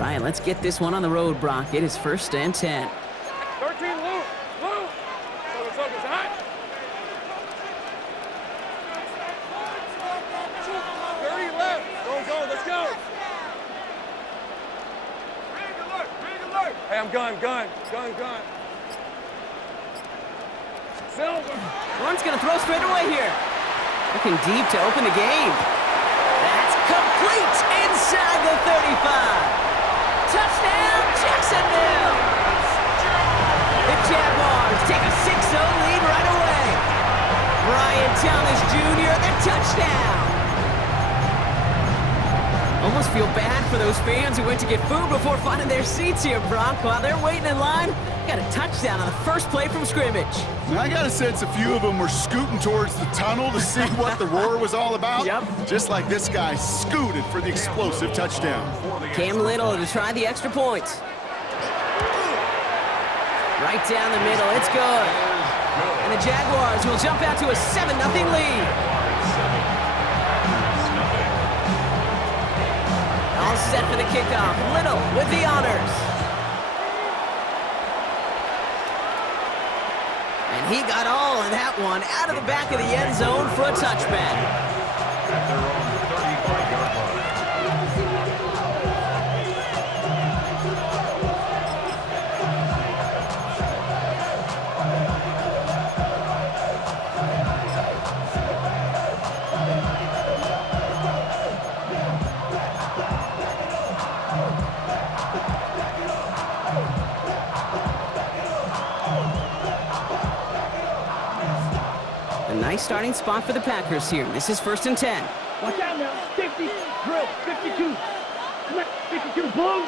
right, let's get this one on the road, Brock. It is 1st and 10. 13, Luke. Luke. Focus, hot. 30 left. Go, let's go. Ring alert. Hey, I'm gun. Silver. Lawrence gonna throw straight away here. Looking deep to open the game. That's complete inside the 35. Touchdown, Jacksonville! The Jaguars take a 6-0 lead right away. Brian Thomas Jr., the touchdown. Almost feel bad for those fans who went to get food before finding their seats here, Brock. While they're waiting in line, got a touchdown on the first play from scrimmage. I got a sense a few of them were scooting towards the tunnel to see what the roar was all about. Yep. Just like this guy scooted for the explosive touchdown. Cam Little to try the extra point. Right down the middle, it's good. And the Jaguars will jump out to a 7-0 lead. All set for the kickoff. Little with the honors. And he got all of that one out of the back of the end zone for a touchback. Nice starting spot for the Packers here. This is 1st and 10. Watch out now. 50, drill, 52. 52, boom.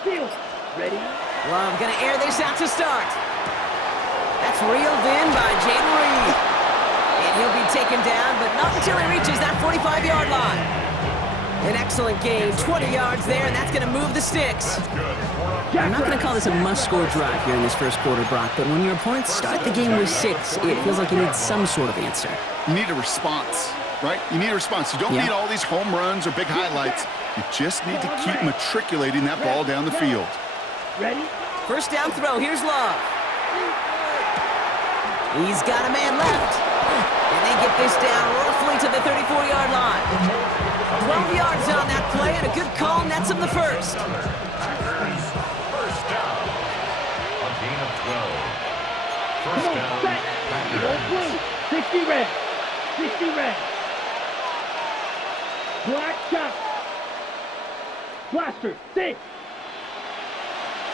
Field, ready. Love gonna air this out to start. That's reeled in by Jaden Reed. And he'll be taken down, but not until he reaches that 45-yard line. An excellent gain, 20 yards there, and that's gonna move the sticks. I'm not going to call this a must-score drive here in this first quarter, Brock, but when your opponents start the game with 6, it feels like you need some sort of answer. You need a response, right? You need a response. You don't need all these home runs or big highlights. You just need to keep matriculating that ball down the field. Ready? First down throw. Here's Love. He's got a man left. And they get this down roughly to the 34-yard line. 12 yards on that play, and a good call nets him the first. Come on, set. Old blue. 60 red. 60 red. Black shot. Blaster. 6.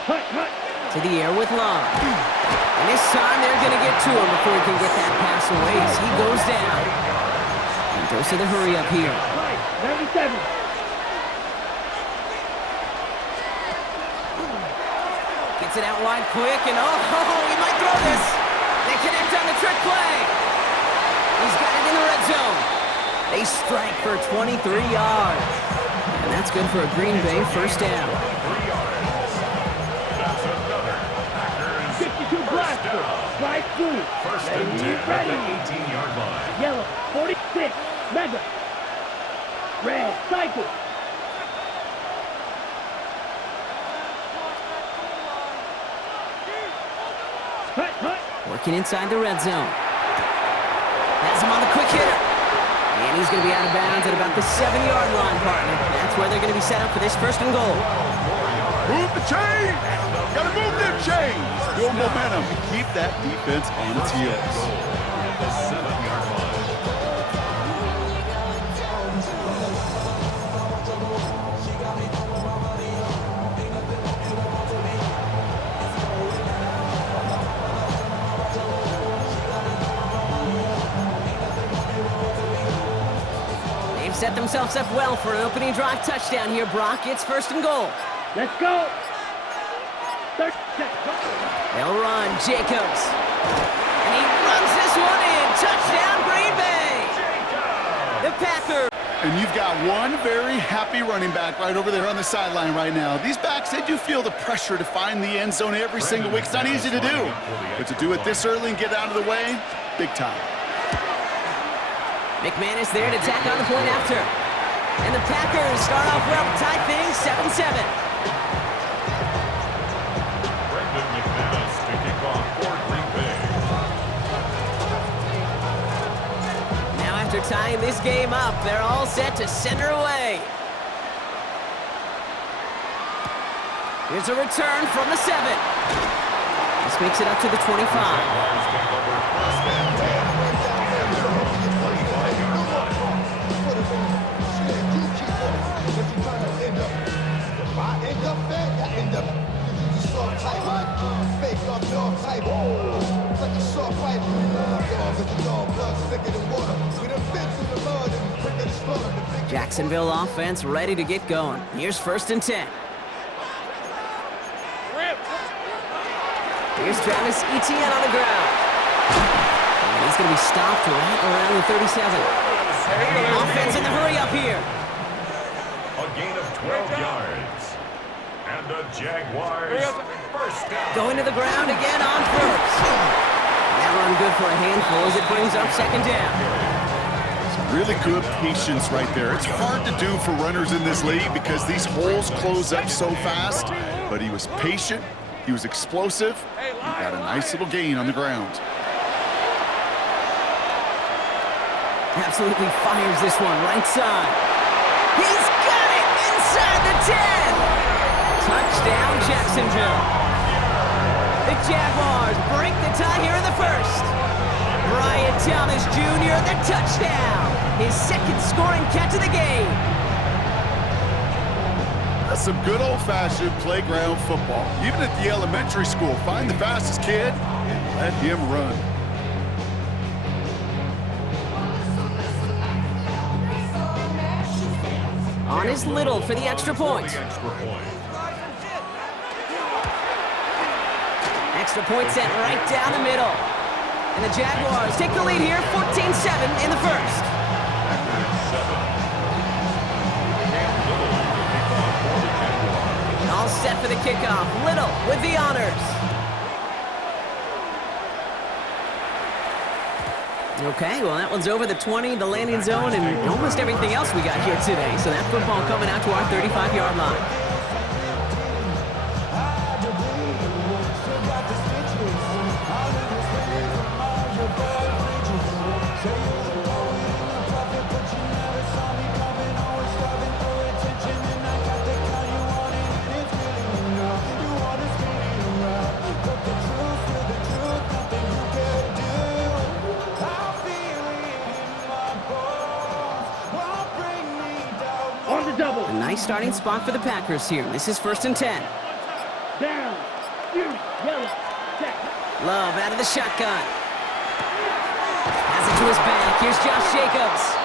Hut. To the air with Long. And this time they're going to get to him before he can get that pass away as he goes down. And goes to the hurry up here. 97. Gets it out wide quick, and he might throw this. They connect on the trick play. He's got it in the red zone. They strike for 23 yards. And that's good for a Green Bay first down. 52 blaster. Bright blue. First and 10 Ready. at the 18-yard line. Yellow. 46. Mega. Red. Cycle. Hut. Working inside the red zone. Has him on the quick hitter. And he's going to be out of bounds at about the 7-yard line, partner. That's where they're going to be set up for this 1st and goal. Move the chains! Gotta move them chains! Build momentum. Keep that defense on its heels. The 7-yard line. Set themselves up well for an opening drive touchdown here, Brock. It's 1st and goal. Let's go. They'll run. Jacobs. And he runs this one in. Touchdown, Green Bay. The Packers. And you've got one very happy running back right over there on the sideline right now. These backs, they do feel the pressure to find the end zone every single week. It's not easy to do. But to do it this early and get out of the way, big time. McManus there to tack on the point after. And the Packers start off well to tie things 7-7. Brendan McManus to kick off for Green Bay. Now after tying this game up, they're all set to send her away. Here's a return from the 7. This makes it up to the 25. Jaguars take over first and 10. Jacksonville offense ready to get going. Here's 1st and 10. Here's Travis Etienne on the ground. And he's going to be stopped right around the 37. Offense in the hurry up here. A gain of 12 yards. And the Jaguars first down. Going to the ground again on 1st. That run good for a handful as it brings up 2nd down. Really good patience right there. It's hard to do for runners in this league because these holes close up so fast, but he was patient, he was explosive, he got a nice little gain on the ground. Absolutely fires this one right side. He's got it inside the 10. Touchdown, Jacksonville. The Jaguars break the tie here in the 1st. Brian Thomas Jr., the touchdown. His 2nd scoring catch of the game. That's some good old-fashioned playground football. Even at the elementary school, find the fastest kid and let him run. On is Little for the extra point. Extra point set right down the middle. And the Jaguars take the lead here, 14-7 in the 1st. All set for the kickoff. Little with the honors. Okay, well that one's over the 20, the landing zone, and almost everything else we got here today. So that football coming out to our 35-yard line. A nice starting spot for the Packers here. This is 1st and 10. Down. Yellow. Check. Love out of the shotgun. Has it to his back. Here's Josh Jacobs.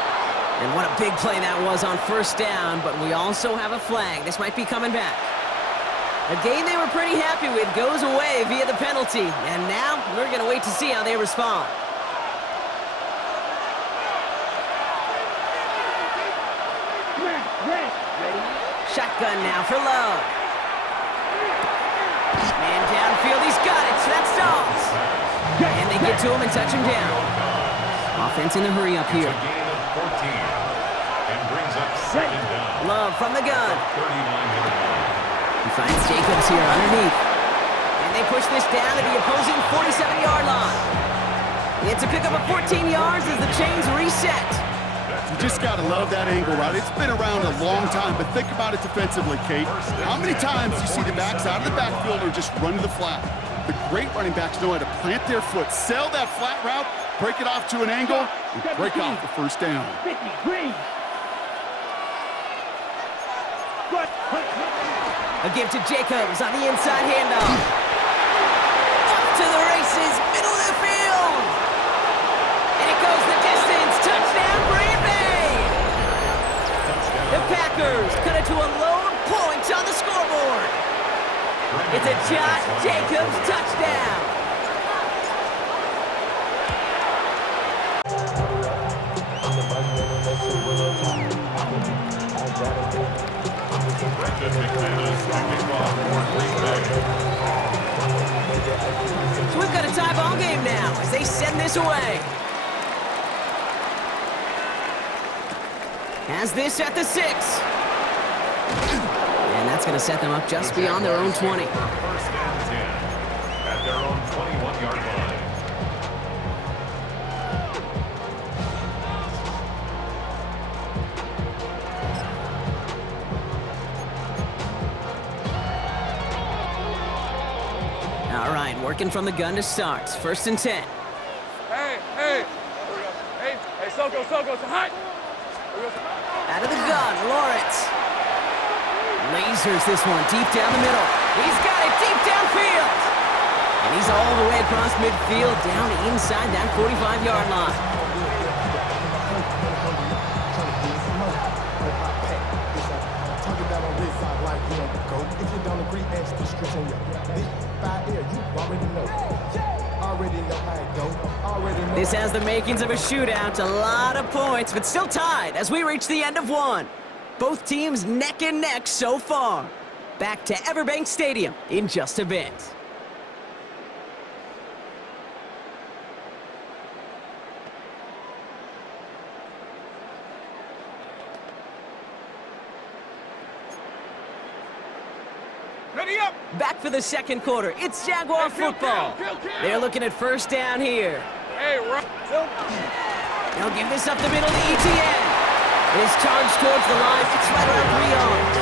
And what a big play that was on 1st down, but we also have a flag. This might be coming back. A game they were pretty happy with goes away via the penalty. And now we're going to wait to see how they respond. Shotgun now for Love. Man downfield, he's got it. So that's Dobbs. And they get to him and touch him down. Offense in the hurry up here. A gain of 14 and brings up 2nd down. Love from the gun. 39-yard line. He finds Jacobs here underneath. And they push this down to the opposing 47-yard line. It's a pickup of 14 yards as the chains reset. You just got to love that angle, right? It's been around a long time, but think about it defensively, Kate. How many times you see the backs out of the backfield or just run to the flat? The great running backs know how to plant their foot, sell that flat route, break it off to an angle, and break off the 1st down. 53. A give to Jacobs on the inside handoff. Up to the races, middle of the field. And it goes the distance. Touchdown, Green Bay. The Packers cut it to a low point on the scoreboard. It's a Josh Jacobs touchdown. Brendan McManus to kick off for Green Bay. So we've got a tie ball game now as they send this away. Has this at the 6. And that's going to set them up just beyond their own 20. First and 10 at their own 21-yard line. All right, working from the gun to start. First and 10. Hey, hey. Hey, Soko, it's hot. Out of the gun, Lawrence. Lasers this one deep down the middle. He's got it deep downfield. And he's all the way across midfield down inside that 45-yard line. This has the makings of a shootout. A lot of points, but still tied as we reach the end of one. Both teams neck and neck so far. Back to Everbank Stadium in just a bit. Ready up. Back for the second quarter. It's Jaguar football. They're looking at first down here. Hey, right. They'll give this up the middle to ETN. His charge towards the line. It's right around 3 yards.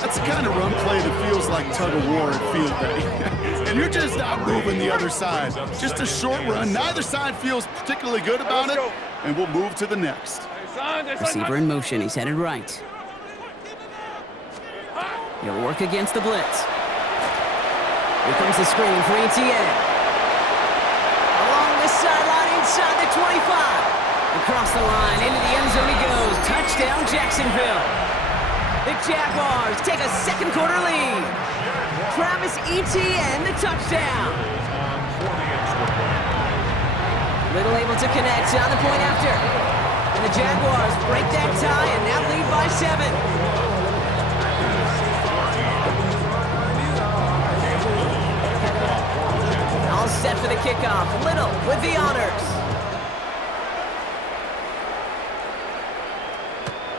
That's the kind of run play that feels like tug-of-war at field day. And you're just not moving the other side. Just a short run. Neither side feels particularly good about it. And we'll move to the next. Receiver in motion. He's headed right. He'll work against the blitz. Here comes the screen for ETN. Along the sideline inside the 25. Across the line, into the end zone he goes. Touchdown, Jacksonville. The Jaguars take a second quarter lead. Travis Etienne, the touchdown. Little able to connect on the point after. And the Jaguars break that tie and now lead by 7. All set for the kickoff. Little with the honors.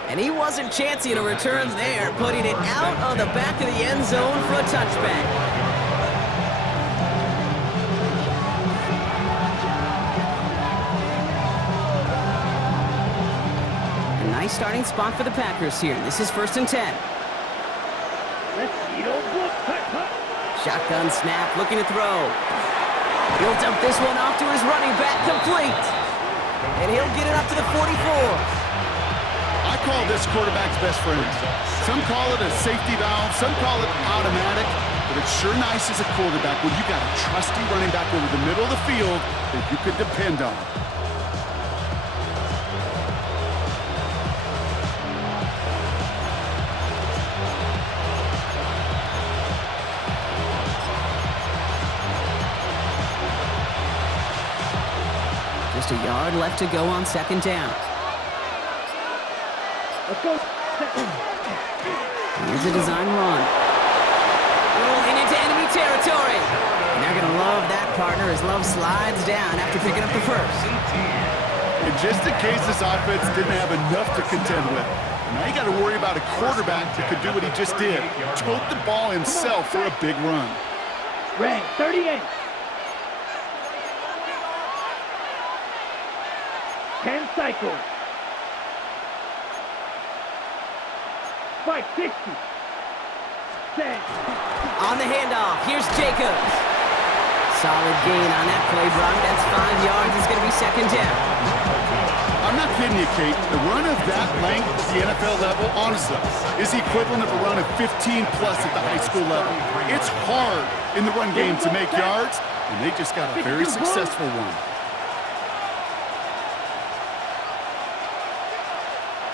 And he wasn't chancing a return there, putting it out on the back of the end zone for a touchback. A nice starting spot for the Packers here. This is first and 10. Shotgun snap, looking to throw. He'll dump this one off to his running back, complete. And he'll get it up to the 44. I call this quarterback's best friend. Some call it a safety valve, some call it automatic, but it's sure nice as a quarterback when you got a trusty running back over the middle of the field that you can depend on. Just a yard left to go on second down. Let's go. Here's a design run. Rolling into enemy territory. And they're going to love that partner as Love slides down after picking up the first. And just in case this offense didn't have enough to contend with, now you got to worry about a quarterback that could do what he just did. Tote the ball himself for a big run. Ray, 38. 10 cycles. 560. Set. On the handoff, here's Jacobs. Solid gain on that play, Brock. That's 5 yards. It's going to be second down. I'm not kidding you, Kate. The run of that length at the NFL level, honestly, is the equivalent of a run of 15-plus at the high school level. It's hard in the run game to make yards, and they just got a very successful one.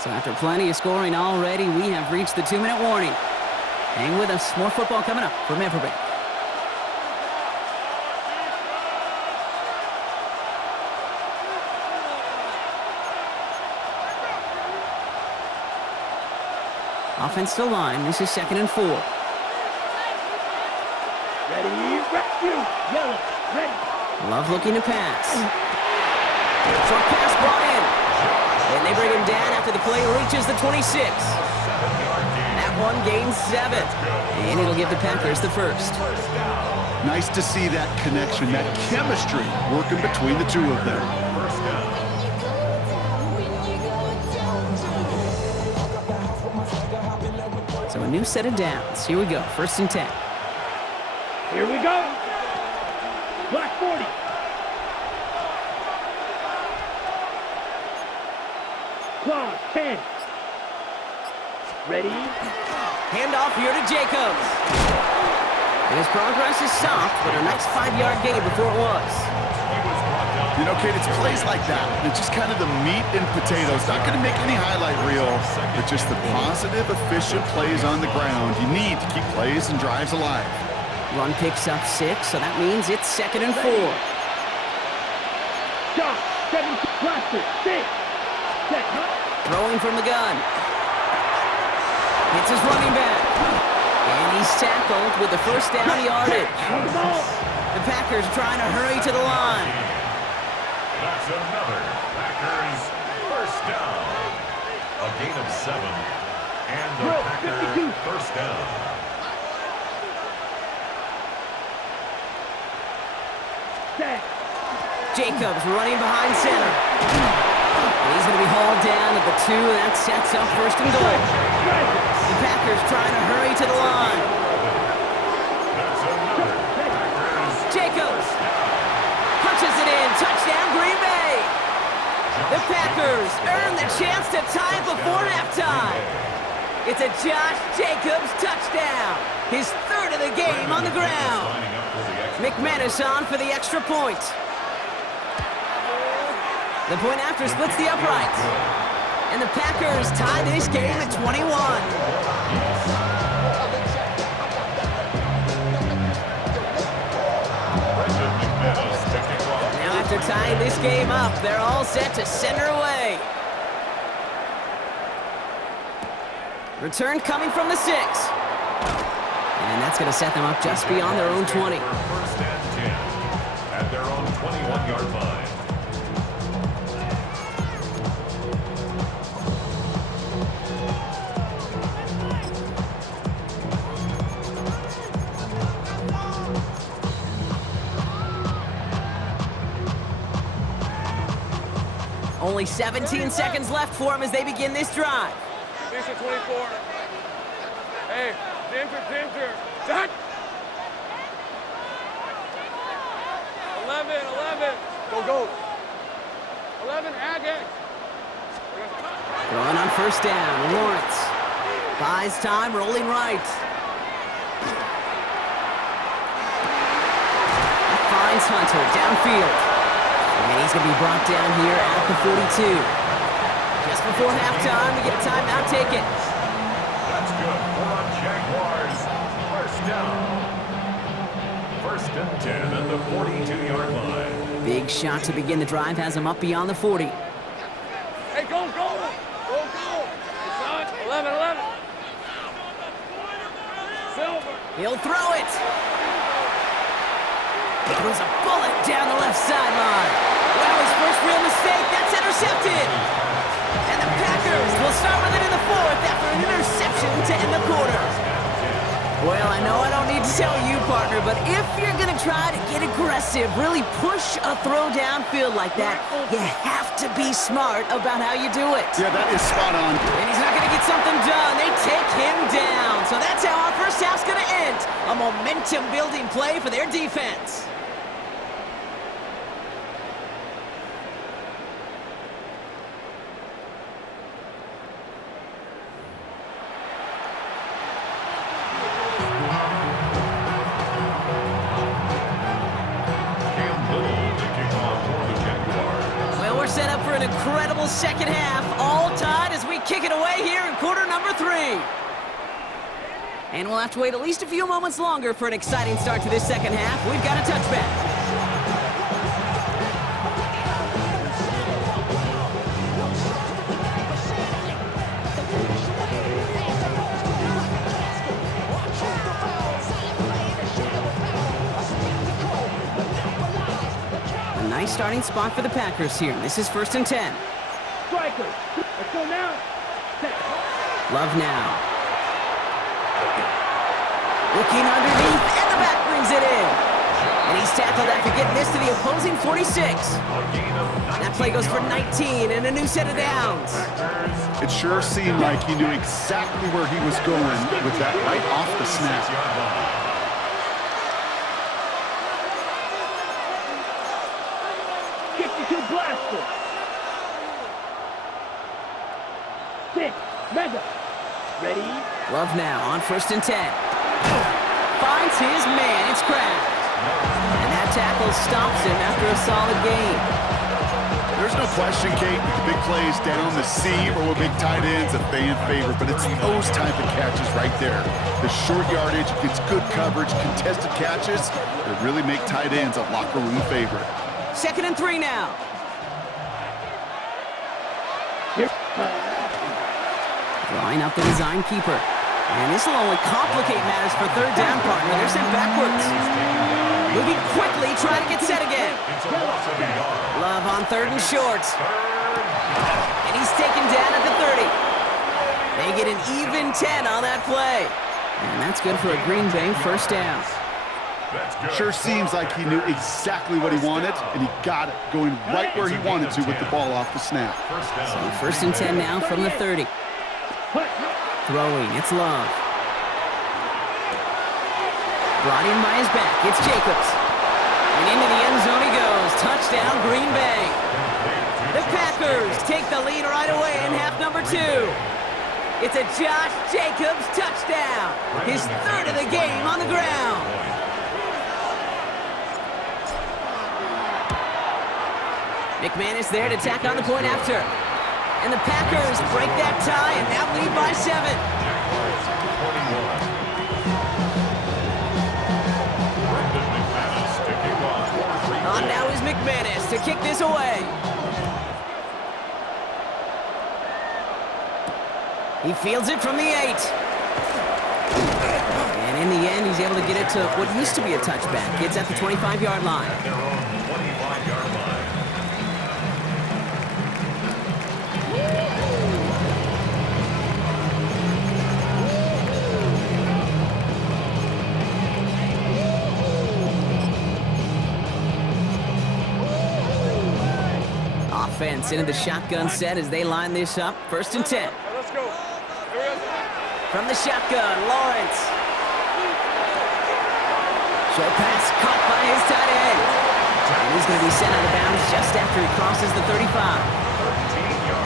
So after plenty of scoring already, we have reached the 2-minute warning. Hang with us. More football coming up from Everbank. Offense to line. This is second and 4. Ready, rescue. Yellow, ready. Love looking to pass. Short pass brought in. And they bring him down after the play reaches the 26. That one gains 7. And it'll give the Packers the first. Nice to see that connection, that chemistry working between the two of them. So a new set of downs. Here we go, 1st and 10. Here we go. Black 40. Clock 10. Ready? Handoff here to Jacobs. And his progress is soft, but a nice 5-yard gain before it was. You know, Kate, it's plays like that. It's just kind of the meat and potatoes. Not going to make any highlight reel, but just the positive, efficient plays on the ground. You need to keep plays and drives alive. Run picks up 6, so that means it's 2nd and 4. Shot. 7 blaster. 6. Set. Throwing from the gun. Hits his running back. And he's tackled with the first down yardage. The Packers trying to hurry to the line. That's another Packers first down. A gain of 7. And the Packers first down. Jacobs running behind center. And he's going to be hauled down at the 2, and that sets up 1st and goal. The Packers trying to hurry to the line. Jacobs punches it in. Touchdown, Green Bay. The Packers earn the chance to tie it before halftime. It's a Josh Jacobs touchdown. His 3rd of the game on the ground. McManus on for the extra point. The point after splits the uprights. And the Packers tie this game at 21. Now after tying this game up, they're all set to send her away. Return coming from the 6. And that's going to set them up just beyond their own 20. 1st and 10 at their own 21-yard line. Only 17 seconds left for them as they begin this drive. These are 24. Hey, Ginger. Shot. 11. Go. 11, Agate. Throwing on 1st down, Lawrence. Buys time, rolling right. Finds Hunter downfield. And he's going to be brought down here at the 42. Just before halftime, we get a timeout taken. That's good for the Jaguars. First down. 1st and 10 at the 42-yard line. Big shot to begin the drive has him up beyond the 40. Hey, go. It's on. 11. Silver. He'll throw it. He throws a bullet down the left sideline. Well, his first real mistake, that's intercepted. And the Packers will start with it in the 4th after an interception to end the quarter. Well, I know I don't need to tell you, partner, but if you're going to try to get aggressive, really push a throw downfield like that, you have to be smart about how you do it. Yeah, that is spot on. And he's not going to get something done. They take him down. So that's how our first half's going to end. A momentum-building play for their defense. Set up for an incredible second half, all tied as we kick it away here in quarter number 3. And we'll have to wait at least a few moments longer for an exciting start to this second half. We've got a touchback. Nice starting spot for the Packers here. This is 1st and 10. strikers. Let's go now. Set. Love now. Looking underneath, and the back brings it in. And he's tackled after getting this to the opposing 46. That play goes for 19 and a new set of downs. It sure seemed like he knew exactly where he was going with that right off the snap. 52 blaster. 6. Mega. Ready? Love now on 1st and 10. Finds his man. It's Kraft. And that tackle stops him after a solid gain. There's no question, Kate, the big plays down the seam or with big tight ends a fan favorite, but it's those type of catches right there. The short yardage, gets good coverage, contested catches that really make tight ends a locker room favorite. 2nd and 3 now. Here. Drawing up the design keeper. And this will only complicate matters for 3rd down, partner. They're sent backwards. Moving quickly, trying to get set again. Love on 3rd and short. And he's taken down at the 30. They get an even 10 on that play. And that's good for a Green Bay 1st down. Sure seems like he knew exactly what he wanted, and he got it, going right where he wanted to with the ball off the snap. So 1st and 10 now from the 30. Throwing, it's Love. Brought in by his back, it's Jacobs. And into the end zone he goes. Touchdown, Green Bay. The Packers take the lead right away in half number 2. It's a Josh Jacobs touchdown. His 3rd of the game on the ground. McManus there to tack on the point after. And the Packers break that tie and now lead by 7. On now is McManus to kick this away. He fields it from the 8. And in the end, he's able to get it to what used to be a touchback. It's at the 25-yard line. Their own 25-yard line. Offense into the shotgun set as they line this up. 1st and 10. Let's go. From the shotgun, Lawrence. Short pass caught by his tight end. And he's going to be sent out of bounds just after he crosses the 35.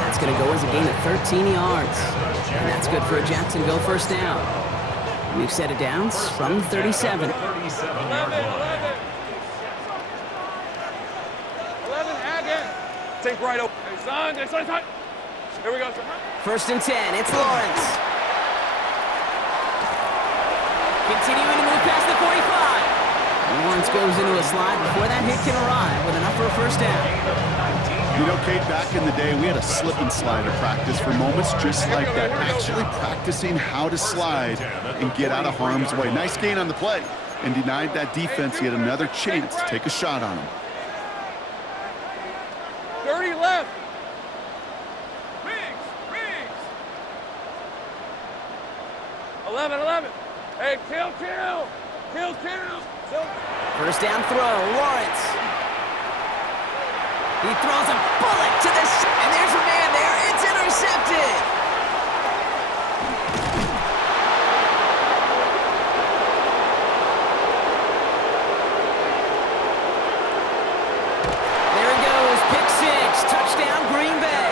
That's going to go as a gain of 13 yards. And that's good for a Jacksonville 1st down. New set of downs from 37. 11, again. Take right open. Hey, son. Here we go, son. 1st and 10, it's Lawrence. Continuing to move past the 45. Lawrence goes into a slide before that hit can arrive with enough for a 1st down. You know, Kate, back in the day, we had a slip and slide at practice for moments just like that, actually practicing how to slide and get out of harm's way. Nice gain on the play, and denied that defense yet another chance to take a shot on him. 30 left. 11. Hey, kill. 1st down throw, Lawrence. He throws a bullet to this, and there's a man there. It's intercepted. There he goes, pick 6, touchdown Green Bay.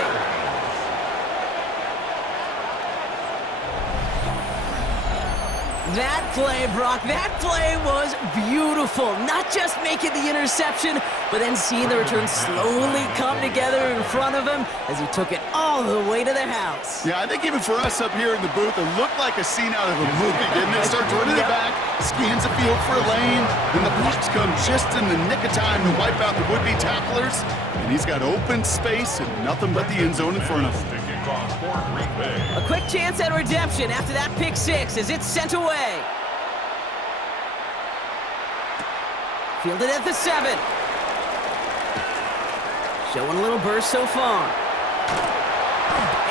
That play, Brock, that play was beautiful. Not just making the interception, but then seeing the return slowly come together in front of him as he took it all the way to the house. Yeah, I think even for us up here in the booth, it looked like a scene out of a movie, didn't it? Starts running it back, scans the field for a lane, and the blocks come just in the nick of time to wipe out the would-be tacklers. And he's got open space and nothing but the end zone in front of him. A quick chance at redemption after that pick 6 as it's sent away. Fielded at the 7. Showing a little burst so far.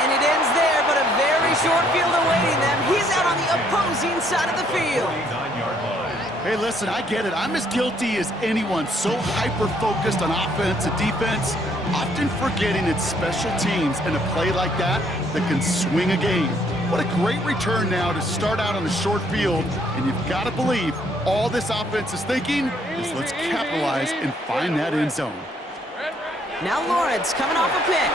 And it ends there, but a very short field awaiting them. He's out on the opposing side of the field. 49-yard line. Hey, listen, I get it. I'm as guilty as anyone. So hyper-focused on offense and defense, often forgetting it's special teams and a play like that can swing a game. What a great return now to start out on the short field, and you've got to believe all this offense is thinking is let's capitalize and find that end zone. Now Lawrence coming off a pick.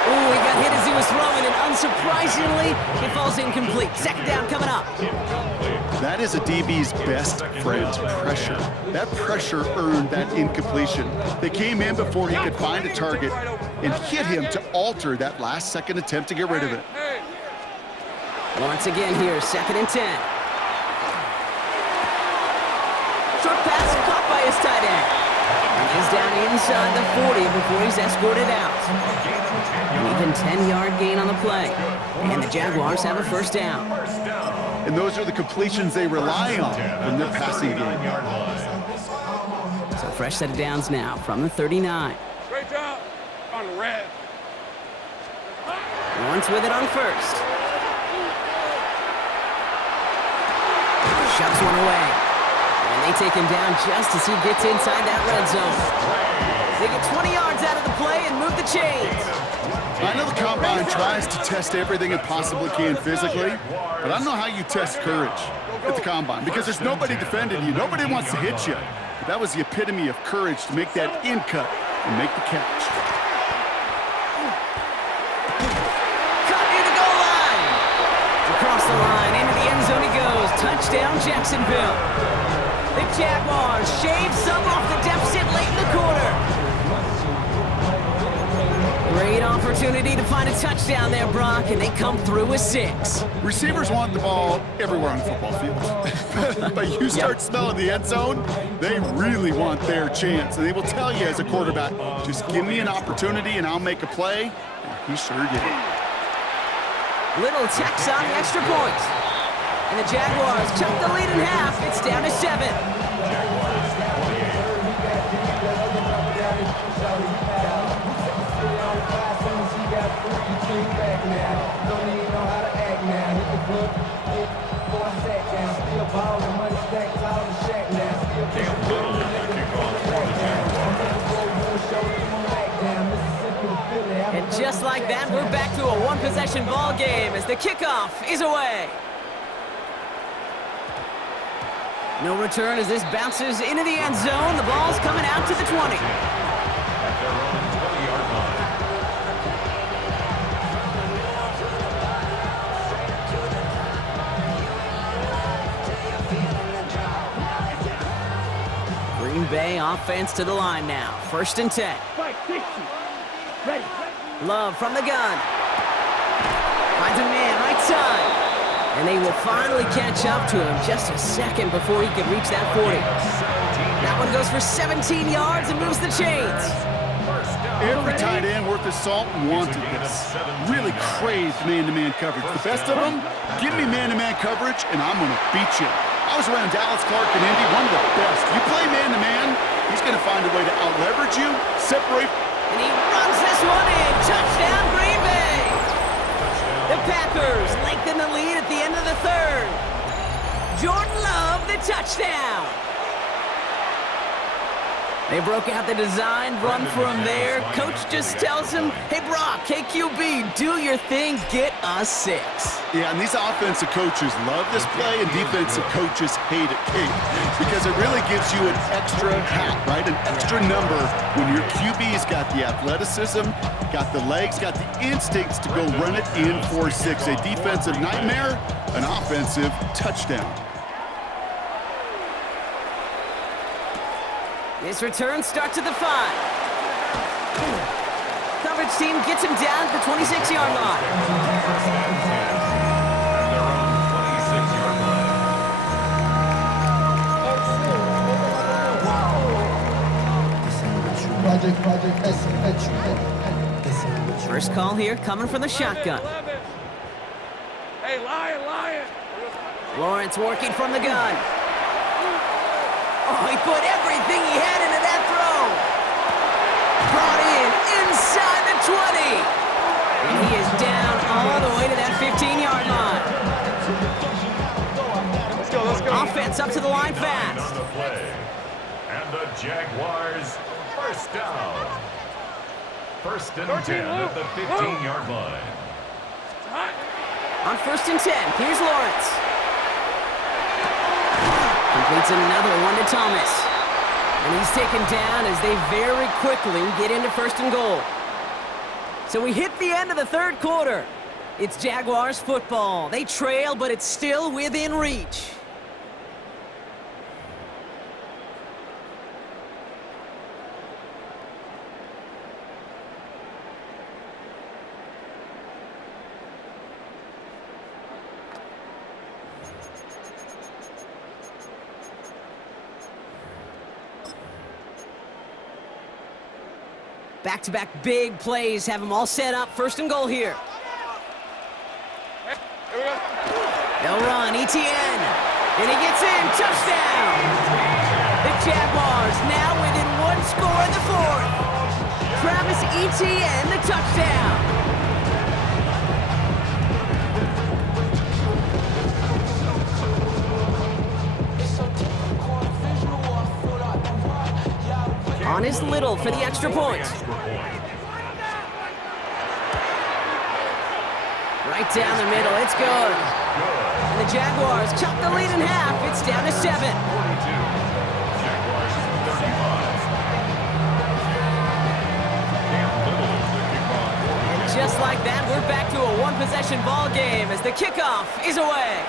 Ooh, he got hit as he was throwing, and unsurprisingly, it falls incomplete. Second down coming up. That is a DB's best friend, pressure. That pressure earned that incompletion. They came in before he could find a target and hit him to alter that last-second attempt to get rid of it. Once again here, 2nd and 10. Short pass caught by his tight end. He's down inside the 40 before he's escorted out. An even 10-yard gain on the play. And the Jaguars have a first down. And those are the completions they rely on in their passing game. So fresh set of downs now from the 39. Great job on the red. Lawrence with it on first. Shoves one away. And they take him down just as he gets inside that red zone. They get 20 yards out of the play and move the chains. I know the Combine tries to test everything it possibly can physically, but I don't know how you test courage at the Combine because there's nobody defending you. Nobody wants to hit you. But that was the epitome of courage to make that in cut and make the catch. Cut near the goal line. Across the line, into the end zone he goes. Touchdown, Jacksonville. The Jaguars shave some off the deficit late in the quarter. Great opportunity to find a touchdown there, Brock, and they come through with 6. Receivers want the ball everywhere on the football field. But you start smelling the end zone, they really want their chance. And they will tell you as a quarterback, just give me an opportunity and I'll make a play. And he sure did. Little text on the extra point. And the Jaguars chuck the lead in half. It's down to 7. And just like that, we're back to a one-possession ball game as the kickoff is away. No return as this bounces into the end zone. The ball's coming out to the 20. At their own 20-yard line. Green Bay offense to the line now. 1st and 10. Spike 60. Ready. Love from the gun. Finds a man right side. And they will finally catch up to him just a second before he can reach that 40. That one goes for 17 yards and moves the chains. Every tight end worth his salt wanted this. Really craved man-to-man coverage. The best of them, give me man-to-man coverage and I'm going to beat you. I was around Dallas Clark and Indy, one of the best. You play man-to-man, he's going to find a way to out-leverage you, separate. And he runs this one in. Touchdown, Green Bay. The Packers lengthen the lead at the end of the 3rd. Jordan Love, the touchdown. They broke out the design run for him there. Coach just tells him, hey, Brock, hey, QB, do your thing, get us 6. Yeah, and these offensive coaches love this play, and defensive coaches hate it, because it really gives you an extra hat, right? An extra number when your QB's got the athleticism, got the legs, got the instincts to go run it in for 6. A defensive nightmare, an offensive touchdown. This return starts at the 5. Coverage team gets him down at the 26-yard line. Their own 26-yard line. First call here coming from the shotgun. Hey, Lion. Lawrence working from the gun. Oh, he put everything he had into that throw. Brought in defense up to the line fast. On the play. And the Jaguars first down. First and 10 at the 15-yard line. On first and 10, here's Lawrence. Completes another one to Thomas. And he's taken down as they very quickly get into first and goal. So we hit the end of the third quarter. It's Jaguars football. They trail, but it's still within reach. Back-to-back big plays have them all set up. First and goal here. They'll run, Etienne. And he gets in, touchdown! The Jaguars now within one score in the fourth. Travis Etienne, the touchdown. On his Little for the extra point. Right down the middle, it's good. And the Jaguars cut the lead in half. It's down to 7. Jaguars 35. And just like that, we're back to a one-possession ball game as the kickoff is away.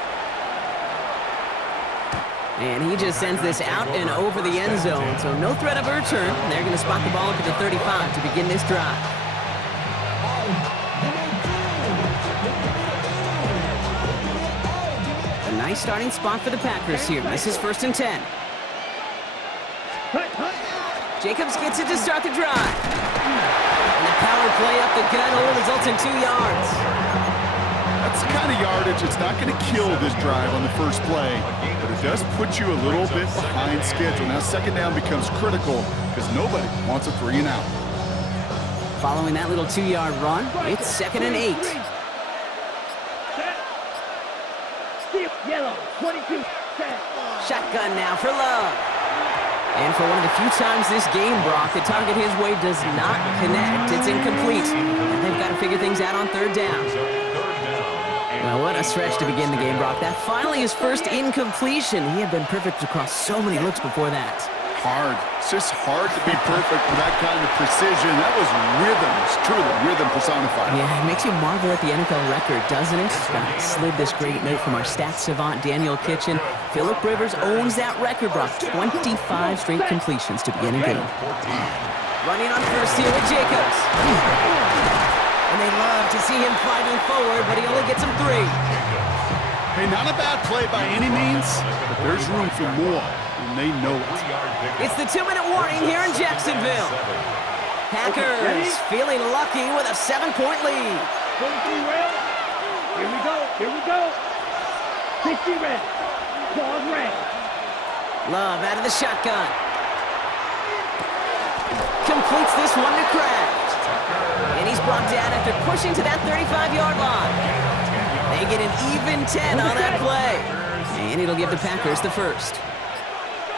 And he just sends this out and over the end zone, so no threat of a return. They're going to spot the ball up at the 35 to begin this drive. A nice starting spot for the Packers here. This is first and 10. Jacobs gets it to start the drive. And the power play up the gut only results in 2 yards. That's the kind of yardage it's not going to kill this drive on the first play, but it does put you a little bit behind schedule. Now second down becomes critical because nobody wants a 3 and out. Following that little 2-yard run, it's second and 8. Yellow, 22, Shotgun now for Love. And for one of the few times this game, Brock, the target his way does not connect. It's incomplete. And they've got to figure things out on third down. Well, what a stretch to begin the game, Brock. That finally his first incompletion. He had been perfect across so many looks before that. Hard. It's just hard to be perfect with that kind of precision. That was rhythm. It's truly rhythm personified. Yeah, it makes you marvel at the NFL record, doesn't it? Got slid this great note from our stats savant, Daniel Kitchen. Phillip Rivers owns that record, Brock. 25 straight completions to begin a game. Running on first here with Jacobs. And they love to see him fighting forward, but he only gets him 3. Hey, not a bad play by any means, but there's room for more, and they know it. It's the 2-minute warning here in Jacksonville. Packers feeling lucky with a 7-point lead. 23 red. Here we go, here we go. 60 red. Pause red. Love out of the shotgun. Completes this one to Kraft. And he's brought down after pushing to that 35-yard line. They get an even 10 on that play. And it'll give the Packers the first.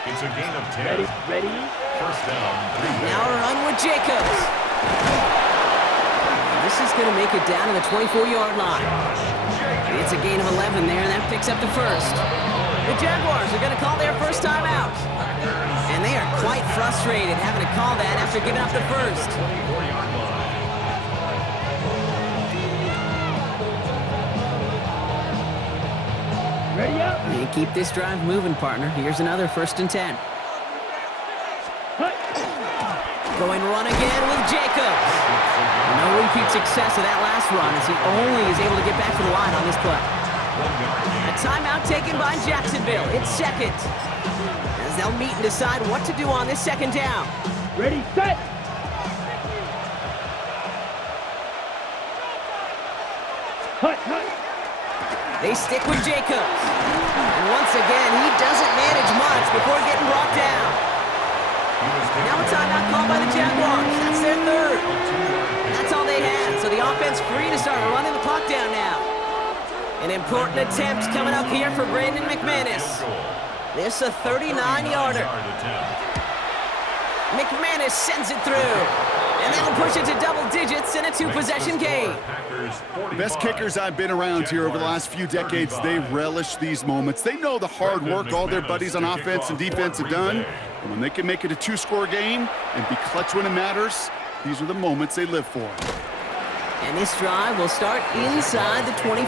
It's a gain of 10. Ready? First down. Now a run with Jacobs. This is going to make it down to the 24-yard line. It's a gain of 11 there, and that picks up the first. The Jaguars are going to call their first time out. And they are quite frustrated having to call that after giving up the first. Ready up? And keep this drive moving, partner. Here's another first and 10. Going run again with Jacobs. No repeat success of that last run as he only is able to get back to the line on this play. A timeout taken by Jacksonville. It's second. As they'll meet and decide what to do on this second down. Ready, set. Hut. They stick with Jacobs. And once again, he doesn't manage much before getting brought down. Now a timeout called by the Jaguars. That's their third. That's all they had, so the offense free to start running the clock down now. An important attempt coming up here for Brandon McManus. This a 39-yarder. McManus sends it through. And that'll push it to double digits in a two-possession game. The best kickers I've been around here over the last few decades, they relish these moments. They know the hard work all their buddies on offense and defense have done. And when they can make it a two-score game and be clutch when it matters, these are the moments they live for. And this drive will start inside the 25.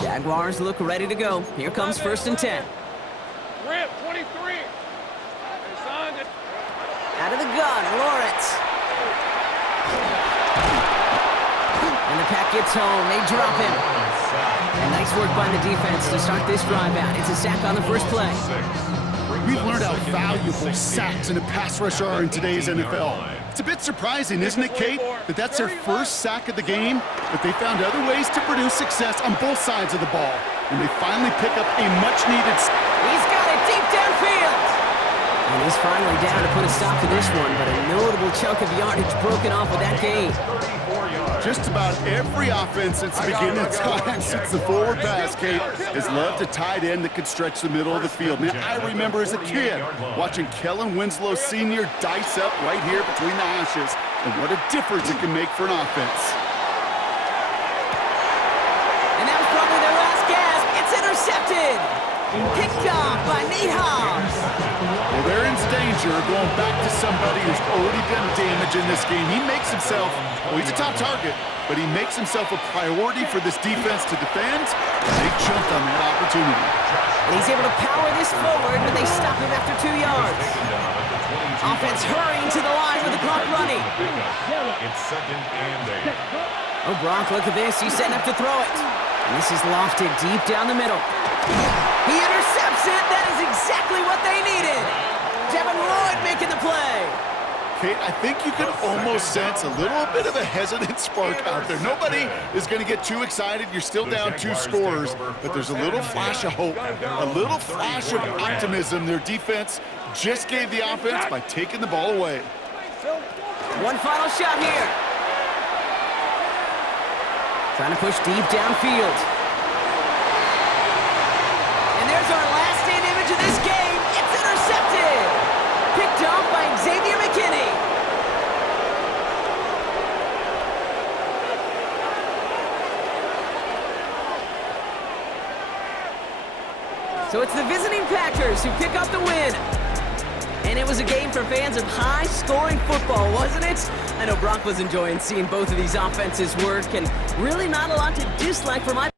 Jaguars look ready to go. Here comes 1st and 10. Rip, 23. Hey, son. Out of the gun, Lawrence. And the pack gets home. They drop him. And nice work by the defense to start this drive out. It's a sack on the first play. We've learned how valuable sacks and a pass rush are in today's NFL. It's a bit surprising, isn't it, Kate, that that's their first sack of the game, but they found other ways to produce success on both sides of the ball. And they finally pick up a much-needed... He's got it deep downfield. And he's finally down to put a stop to this one, but a notable chunk of yardage broken off of that game. Just about every offense since the beginning of time, since the forward pass, Kate, has loved a tight end that could stretch the middle of the field. Man, I remember as a kid watching Kellen Winslow Sr. dice up right here between the hashes, and what a difference it can make for an offense. And that was probably their last gasp. It's intercepted. Picked off by Nate Hobbs. Well, they're in danger of going back to somebody who's already done damage in this game. He makes himself, well, he's a top target, but he makes himself a priority for this defense to defend, and they jumped on that opportunity. And he's able to power this forward, but they stop him after 2 yards. Offense hurrying to the line with the clock running. It's 2nd and 8. Oh, Brock, look at this. He's setting up to throw it. And this is lofted deep down the middle. He intercepts it. That is exactly what they needed. Devin Lloyd making the play. Kate, I think you can almost sense a little bit of a hesitant spark out there. Nobody is going to get too excited. You're still down 2 scores, but there's a little flash of hope, a little flash of optimism. Their defense just gave the offense by taking the ball away. One final shot here. Trying to push deep downfield. And there's our last stand image of this game. It's intercepted. Picked off by Xavier McKinney. So it's the visiting Packers who pick up the win. And it was a game for fans of high-scoring football, wasn't it? I know Brock was enjoying seeing both of these offenses work, and really not a lot to dislike for my